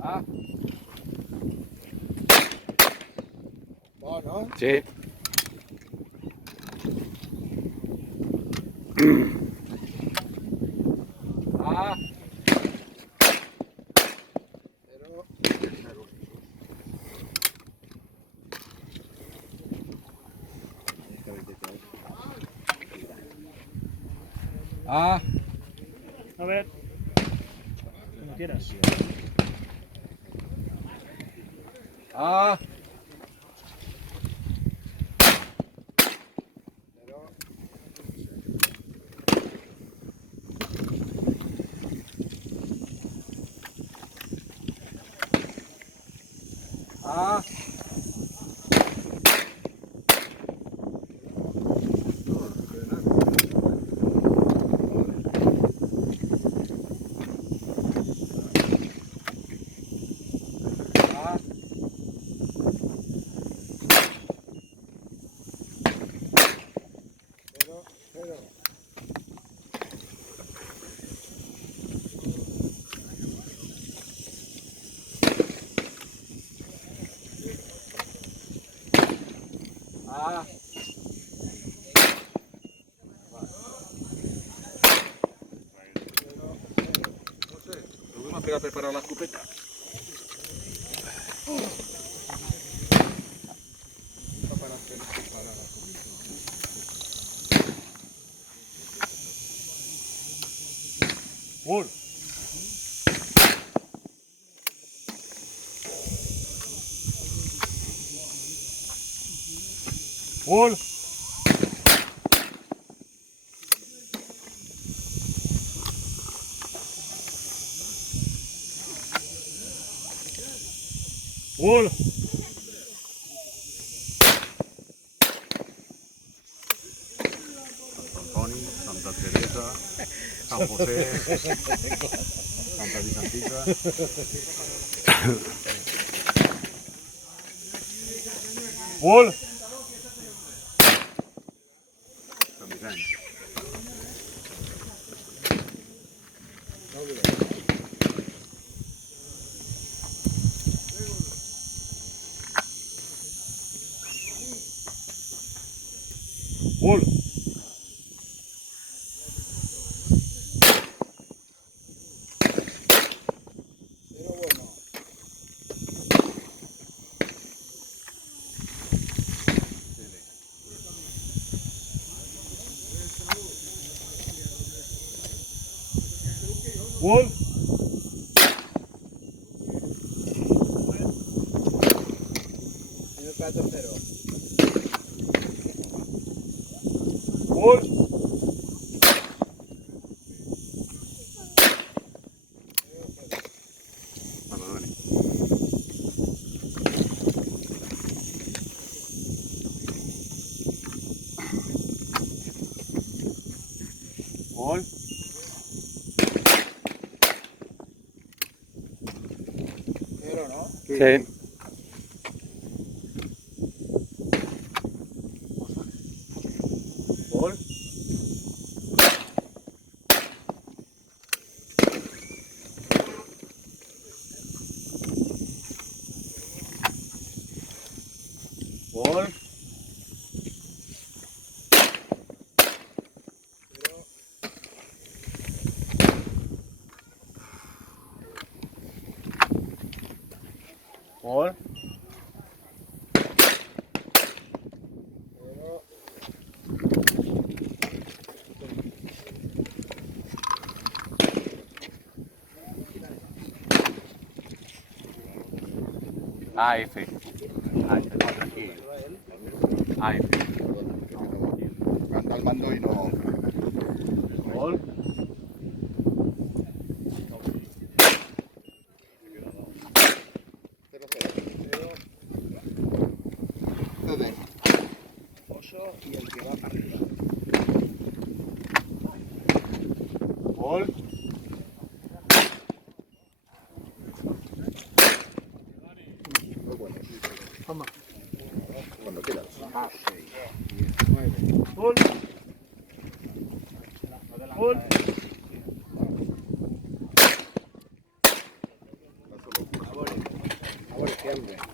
Ah. Bueno. Sí. Ah. Pero... Ah. A ver. Como quieras. Ah. Pero... Ah. Ah. Pero... Ah. No sé, lo voy a pegar preparar la escopeta. Gol. Gol. Gol. Antoni, Santa Teresa, San José, Santa Vicentica. Gol. San Vicente. Gol. Pero bueno. Gol. En el plato cero. Gol. Vamos, Dani. Gol. Pero no. Sí. Gol. Gol. Gol. Pero... AF. Tranquilo. AF. Canta al mando y no. Gol. Cede. Oso y el que va para arriba. Gol. Muy bueno. Toma. Cuando quieras. Ah, 6, 19. Gol. Gol. diciembre.